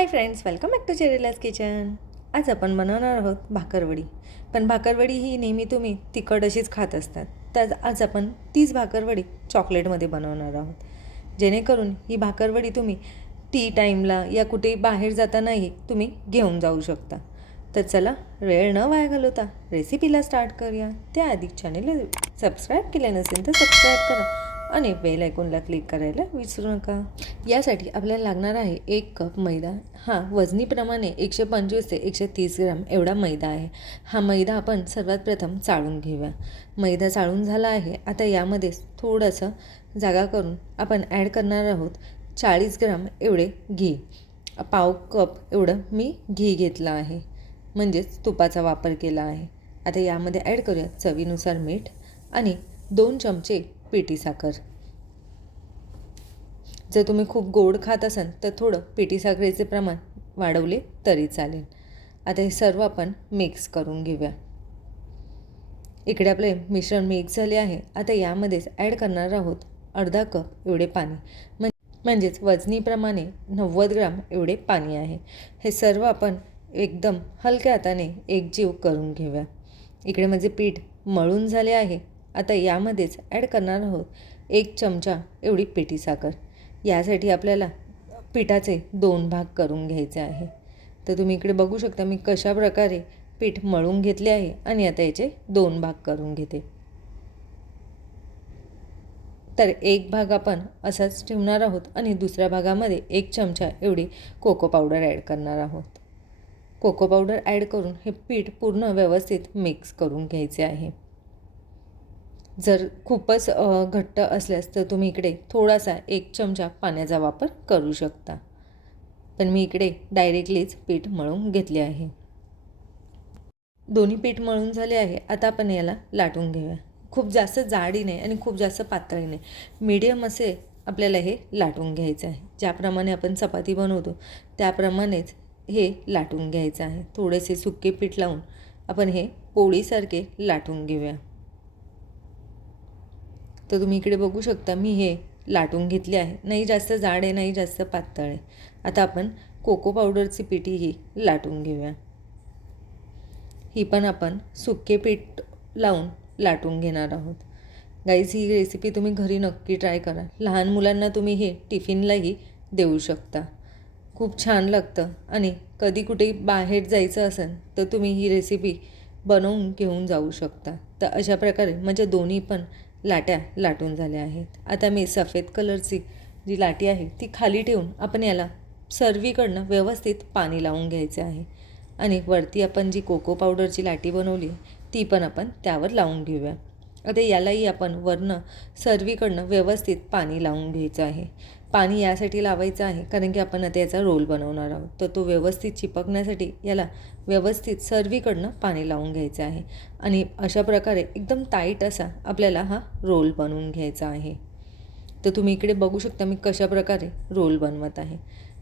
High friends, welcome back to Cherilaj kitchen. आज आपण बनवणार आहोत भाकरवडी. पण भाकरवडी ही नेहमी तुम्ही तिखट अशीच खात असतात. तर आज आपण तीच भाकरवडी चॉकलेटमध्ये बनवणार आहोत, जेणेकरून ही भाकरवडी तुम्ही टी टाईमला या कुठे बाहेर जातानाही तुम्ही घेऊन जाऊ शकता. तर चला, वेळ न वाया घालवता रेसिपीला स्टार्ट करूया. त्याआधी चॅनलला सबस्क्राईब केले नसेल तर सबस्क्राईब करा आणि बेल आयकॉनला क्लिक करायला विसरू नका. यासाठी आपल्याला लागणार आहे 1 कप मैदा. हा वजनीप्रमाणे 125 ते 130 ग्राम एवढा मैदा आहे. हा मैदा आपण सर्वात प्रथम चाळून घेऊया. मैदा चाळून झाला आहे. आता यामध्ये थोडंसं जागा करून आपण ॲड करणार आहोत 40 ग्राम एवढे घी. पाव कप एवढं मी घी घेतलं आहे, म्हणजेच तुपाचा वापर केला आहे. आता यामध्ये ॲड करूया चवीनुसार मीठ आणि 2 चमचे पिठी साखर. जर तुम्ही खूप गोड खात असाल तर थोडं पिठी साखरेचे प्रमाण वाढवले तरी चालेल. आता हे सर्व आपण मिक्स करून घेऊया. इकडे आपले मिश्रण मिक्स झाले आहे. आता यामध्येच ॲड करणार आहोत अर्धा कप एवढे पाणी, म्हणजेच वजनीप्रमाणे 90 ग्राम एवढे पाणी आहे. हे सर्व आपण एकदम हलक्या हाताने एकजीव करून घेऊया. इकडे माझे पीठ मळून झाले आहे. आता यामध्येच ॲड करणार आहोत 1 चमचा एवढी पिठी साखर. यासाठी आपल्याला पिठाचे 2 भाग करून घ्यायचे आहे. तर तुम्ही इकडे बघू शकता मी कशा प्रकारे पीठ मळून घेतले आहे आणि आता याचे 2 भाग करून घेते. तर एक भाग आपण असाच ठेवणार आहोत आणि दुसऱ्या भागामध्ये 1 चमचा एवढी कोको पावडर ॲड करणार आहोत. कोको पावडर ॲड करून हे पीठ पूर्ण व्यवस्थित मिक्स करून घ्यायचे आहे. जर खूपच घट्ट असल्यास तर तुम्ही इकडे थोडासा 1 चमचा पाण्याचा वापर करू शकता. पण मी इकडे डायरेक्टलीच पीठ मळून घेतले आहे. दोन्ही पीठ मळून झाले आहे. आता आपण याला लाटून घेऊया. खूप जास्त जाडही नाही आणि खूप जास्त पातळही नाही, मीडियम असे आपल्याला हे लाटून घ्यायचं आहे. ज्याप्रमाणे आपण चपाती बनवतो त्याप्रमाणेच हे लाटून घ्यायचं आहे. थोडेसे सुके पीठ लावून आपण हे पोळीसारखे लाटून घेऊया. तर तुम्ही इकडे बघू शकता मी हे लाटून घेतले आहे. नाही जास्त जाड आहे, नाही जास्त पातळ आहे. आता आपण कोको पावडरची पिठी ही लाटून घेऊया. ही पण आपण सुके पीठ लावून लाटून घेणार आहोत. गाईज, ही रेसिपी तुम्ही घरी नक्की ट्राय करा. लहान मुलांना तुम्ही हे टिफिनलाही देऊ शकता. खूप छान लागतं आणि कधी कुठे बाहेर जायचं असेल तर तुम्ही ही रेसिपी बनवून घेऊन जाऊ शकता. तर अशा प्रकारे म्हणजे दोन्ही पण लाट्या लाटून झाल्या आहेत. आता मी सफेद कलरची जी लाटी आहे ती खाली ठेवून आपण याला सर्वीकडनं व्यवस्थित पाणी लावून घ्यायचे आहे आणि वरती आपण जी कोको पावडरची लाटी बनवली ती पण आपण त्यावर लावून घेऊया. आता यालाही आपण वरनं सर्वीकडनं व्यवस्थित पाणी लावून घ्यायचं आहे. पाणी यासाठी लावायचं आहे कारण की आपण आता याचा रोल बनवणार आहोत. तर तो व्यवस्थित चिपकण्यासाठी याला व्यवस्थित सर्वीकडनं पाणी लावून घ्यायचं आहे आणि अशा प्रकारे एकदम टाईट असा आपल्याला हा रोल बनवून घ्यायचा आहे. तर तुम्ही इकडे बघू शकता मी कशा प्रकारे रोल बनवत आहे.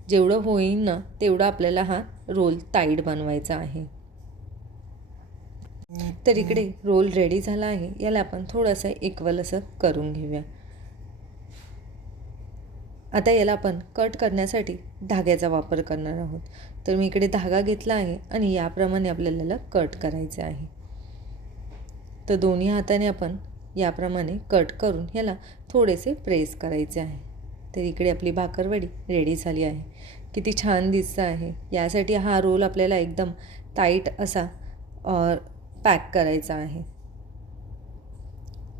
जेवढं होईल ना तेवढं आपल्याला हा रोल टाईट बनवायचा आहे. तर इकडे रोल रेडी झाला आहे. याला आपण थोडंसं इक्वल असं करून घेऊया. आता याला आपण कट करण्यासाठी धाग्याचा वापर करणार आहोत. तर मी इकडे धागा घेतला आहे आणि याप्रमाणे आपल्याला कट करायचे आहे. तर दोन्ही हाताने आपण याप्रमाणे कट करून याला थोडेसे प्रेस करायचे आहे. तर इकडे आपली भाकरवडी रेडी झाली आहे. किती छान दिसतं आहे. यासाठी हा रोल आपल्याला एकदम टाईट असा पॅक करायचा आहे.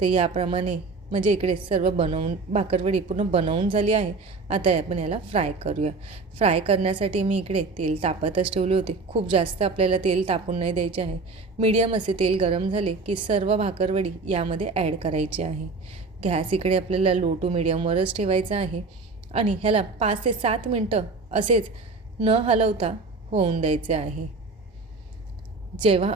तर याप्रमाणे म्हणजे इकडे सर्व बनवून भाकरवडी पूर्ण बनवून झाली आहे. आता आपण याला फ्राय करूया. फ्राय करण्यासाठी मी इकडे तेल तापतच ठेवले होते. खूप जास्त आपल्याला तेल तापून नाही द्यायचे आहे. मीडियम असे तेल गरम झाले की सर्व भाकरवडी यामध्ये ॲड करायची आहे. गॅस इकडे आपल्याला लो टू मीडियमवरच ठेवायचा आहे आणि ह्याला 5 ते 7 मिनटं असेच न हलवता होऊन द्यायचे आहे. जेव्हा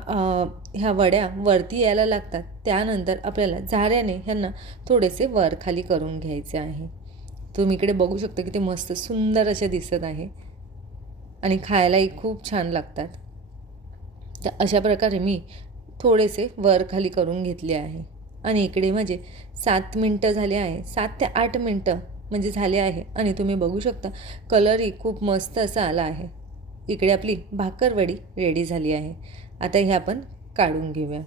ह्या वड्या वरती यायला लागतात त्यानंतर आपल्याला झाऱ्याने ह्यांना थोडेसे वर खाली करून घ्यायचे आहे. तुम्ही इकडे बघू शकता की ते मस्त सुंदर असे दिसत आहे आणि खायलाही खूप छान लागतात. तर अशा प्रकारे मी थोडेसे वर खाली करून घेतले आहे आणि इकडे म्हणजे 7 मिनटं झाले आहे. 7 ते 8 मिनटं म्हणजे झाले आहे आणि तुम्ही बघू शकता कलरही खूप मस्त असा आला आहे. इकडे आपली भाकरवडी रेडी झाली आहे. आता हे आपण काढून घेऊया.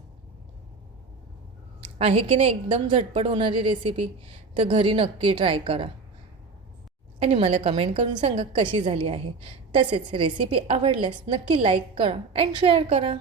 आहे की नाही एकदम झटपट होणारी रेसिपी. तर घरी नक्की ट्राय करा आणि मला कमेंट करून सांगा कशी झाली आहे. तसेच रेसिपी आवडल्यास नक्की लाईक करा अँड शेअर करा.